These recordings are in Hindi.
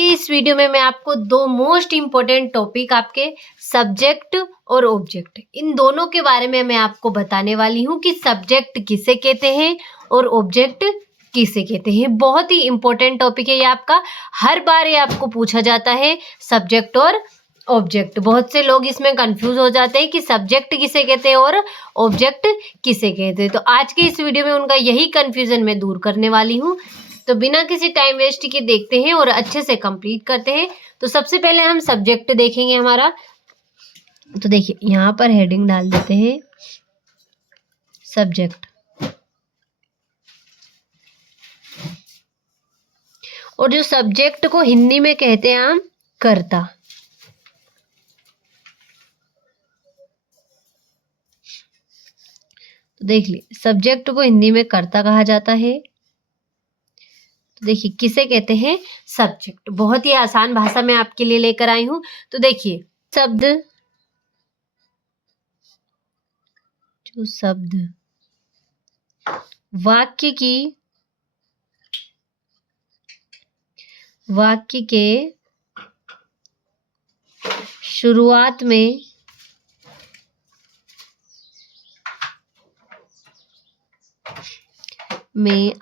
के इस वीडियो में मैं आपको दो मोस्ट इम्पोर्टेंट टॉपिक आपके सब्जेक्ट और ऑब्जेक्ट इन दोनों के बारे में मैं आपको बताने वाली हूँ कि सब्जेक्ट किसे कहते हैं और ऑब्जेक्ट किसे कहते हैं। बहुत ही इम्पोर्टेंट टॉपिक है ये आपका, हर बार ये आपको पूछा जाता है सब्जेक्ट और ऑब्जेक्ट। बहुत से लोग इसमें कंफ्यूज हो जाते हैं कि सब्जेक्ट किसे कहते हैं और ऑब्जेक्ट किसे कहते हैं। तो आज के इस वीडियो में उनका यही कंफ्यूजन मैं दूर करने वाली हूँ। तो बिना किसी टाइम वेस्ट के देखते हैं और अच्छे से कंप्लीट करते हैं। तो सबसे पहले हम सब्जेक्ट देखेंगे हमारा। तो देखिए यहाँ पर हेडिंग डाल देते हैं सब्जेक्ट, और जो सब्जेक्ट को हिंदी में कहते हैं हम कर्ता। तो देख लीजिए सब्जेक्ट को हिंदी में कर्ता कहा जाता है। तो देखिए किसे कहते हैं सब्जेक्ट, बहुत ही आसान भाषा में आपके लिए लेकर आई हूं। तो देखिए जो शब्द वाक्य के शुरुआत में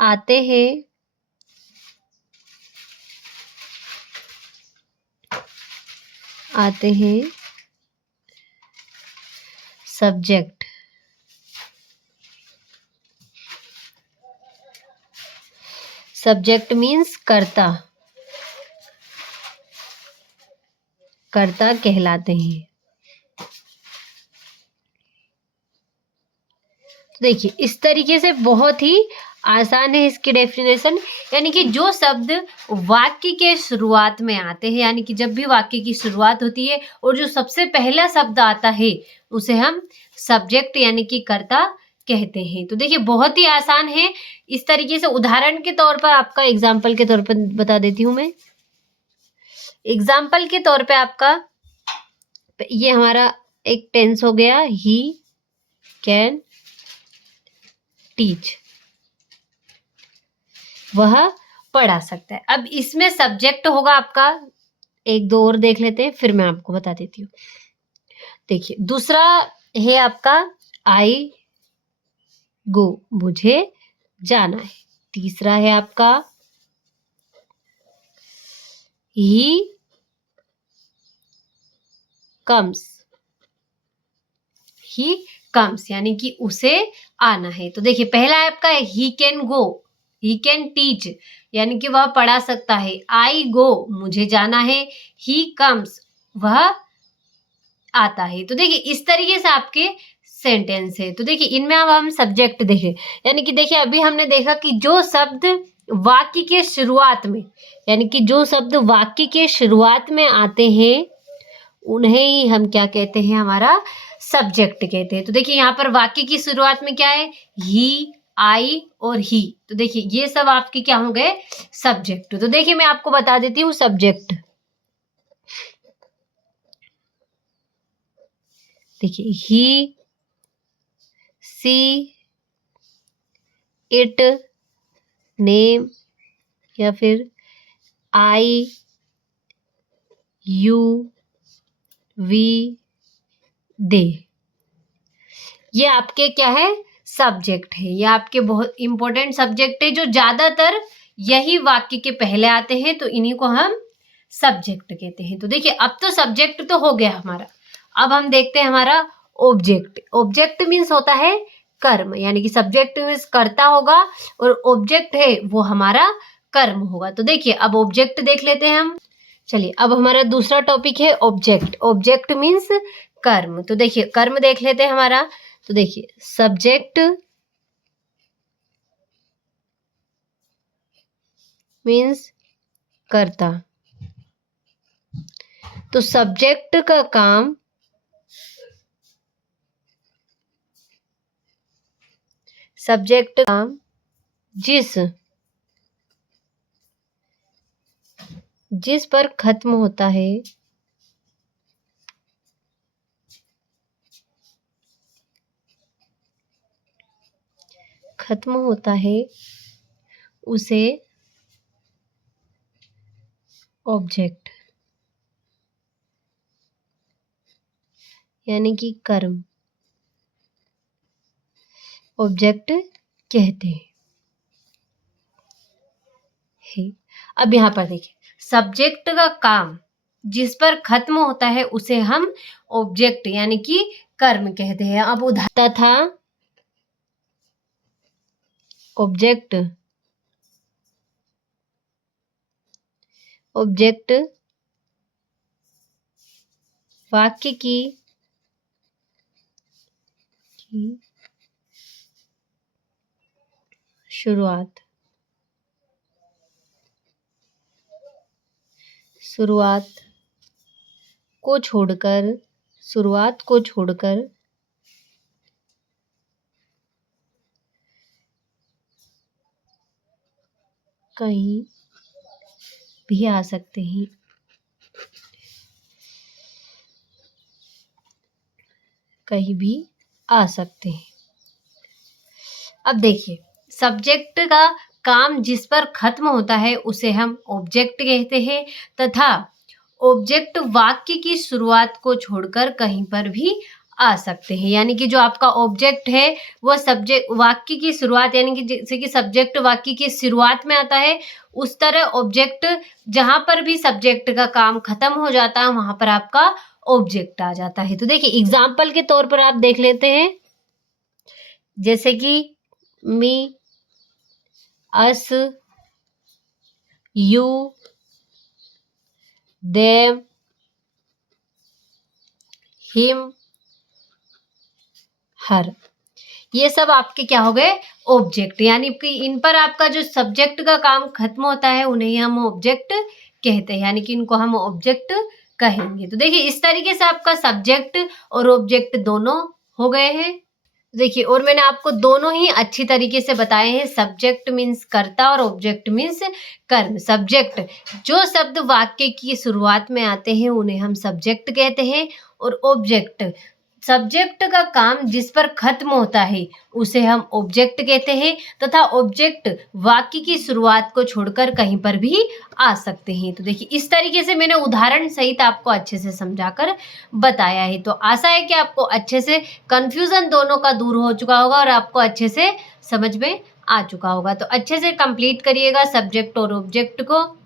आते हैं सब्जेक्ट। सब्जेक्ट मीन्स कर्ता कहलाते हैं। तो देखिए इस तरीके से बहुत ही आसान है इसकी डेफिनेशन, यानी कि जो शब्द वाक्य के शुरुआत में आते हैं, यानी कि जब भी वाक्य की शुरुआत होती है और जो सबसे पहला शब्द आता है उसे हम सब्जेक्ट यानी कि कर्ता कहते हैं। तो देखिए बहुत ही आसान है। इस तरीके से उदाहरण के तौर पर आपका एग्जाम्पल के तौर पर बता देती हूँ मैं। एग्जाम्पल के तौर पे आपका ये हमारा एक टेंस हो गया, ही कैन टीच, वह पढ़ा सकता है। अब इसमें सब्जेक्ट होगा आपका, एक दो और देख लेते हैं फिर मैं आपको बता देती हूँ। देखिए दूसरा है आपका आई गो, मुझे जाना है। तीसरा है आपका ही कम्स, यानी कि उसे आना है। तो देखिए पहला है आपका he can go, he can teach, यानी कि वह पढ़ा सकता है। आई गो, मुझे जाना है। ही कम्स, वह आता है। तो देखिए इस तरीके से आपके सेंटेंस है। तो देखिए इनमें अब हम सब्जेक्ट देखें, यानी कि देखिए अभी हमने देखा कि जो शब्द वाक्य के शुरुआत में, यानी कि जो शब्द वाक्य के शुरुआत में आते हैं उन्हें ही हम क्या कहते हैं, हमारा सब्जेक्ट कहते हैं। तो देखिए यहाँ पर वाक्य की शुरुआत में क्या है, ही, आई और ही। तो देखिए ये सब आपके क्या हो गए, सब्जेक्ट। तो देखिए मैं आपको बता देती हूँ सब्जेक्ट। देखिए ही, सी, इट, नेम, या फिर आई, यू, वी, दे, ये आपके क्या है, सब्जेक्ट है। ये आपके बहुत इंपॉर्टेंट सब्जेक्ट है जो ज्यादातर यही वाक्य के पहले आते हैं, तो इन्हीं को हम सब्जेक्ट कहते हैं। तो देखिए अब तो सब्जेक्ट तो हो गया हमारा, अब हम देखते हैं हमारा ऑब्जेक्ट। ऑब्जेक्ट मीन्स होता है कर्म, यानी कि सब्जेक्ट मीन्स कर्ता होगा और ऑब्जेक्ट है वो हमारा कर्म होगा। तो देखिए अब ऑब्जेक्ट देख लेते हैं हम। चलिए अब हमारा दूसरा टॉपिक है ऑब्जेक्ट। ऑब्जेक्ट मीन्स कर्म। तो देखिए कर्म देख लेते हैं हमारा। तो देखिए सब्जेक्ट मीन्स कर्ता। तो सब्जेक्ट का काम जिस पर खत्म होता है उसे ऑब्जेक्ट यानी कि कर्म, ऑब्जेक्ट कहते हैं। अब यहाँ पर देखिए, सब्जेक्ट का काम जिस पर खत्म होता है उसे हम ऑब्जेक्ट यानी कि कर्म कहते हैं। अब उदाहरण तथा ऑब्जेक्ट, ऑब्जेक्ट वाक्य की शुरुआत को छोड़कर कहीं भी आ सकते हैं। अब देखिए, सब्जेक्ट का काम जिस पर खत्म होता है उसे हम ऑब्जेक्ट कहते हैं तथा ऑब्जेक्ट वाक्य की शुरुआत को छोड़कर कहीं पर भी आ सकते हैं। यानी कि जो आपका ऑब्जेक्ट है वो सब्जेक्ट वाक्य की शुरुआत, यानी कि जैसे कि सब्जेक्ट वाक्य की शुरुआत में आता है, उस तरह ऑब्जेक्ट जहां पर भी सब्जेक्ट का काम खत्म हो जाता है वहां पर आपका ऑब्जेक्ट आ जाता है। तो देखिए एग्जाम्पल के तौर पर आप देख लेते हैं, जैसे कि मी, अस, यू, देम, हिम, हर, ये सब आपके क्या हो गए, ऑब्जेक्ट। यानी कि इन पर आपका जो सब्जेक्ट का काम खत्म होता है उन्हें हम ऑब्जेक्ट कहते हैं, यानी कि इनको हम ऑब्जेक्ट कहेंगे। तो देखिए इस तरीके से आपका सब्जेक्ट और ऑब्जेक्ट दोनों हो गए हैं। देखिए और मैंने आपको दोनों ही अच्छी तरीके से बताए हैं। सब्जेक्ट मीन्स कर्ता और ऑब्जेक्ट मीन्स कर्म। सब्जेक्ट जो शब्द वाक्य की शुरुआत में आते हैं उन्हें हम सब्जेक्ट कहते हैं, और ऑब्जेक्ट सब्जेक्ट का काम जिस पर खत्म होता है उसे हम ऑब्जेक्ट कहते हैं तथा ऑब्जेक्ट वाक्य की शुरुआत को छोड़कर कहीं पर भी आ सकते हैं। तो देखिए इस तरीके से मैंने उदाहरण सहित आपको अच्छे से समझाकर बताया है। तो आशा है कि आपको अच्छे से कंफ्यूजन दोनों का दूर हो चुका होगा और आपको अच्छे से समझ में आ चुका होगा। तो अच्छे से कंप्लीट करिएगा सब्जेक्ट और ऑब्जेक्ट को।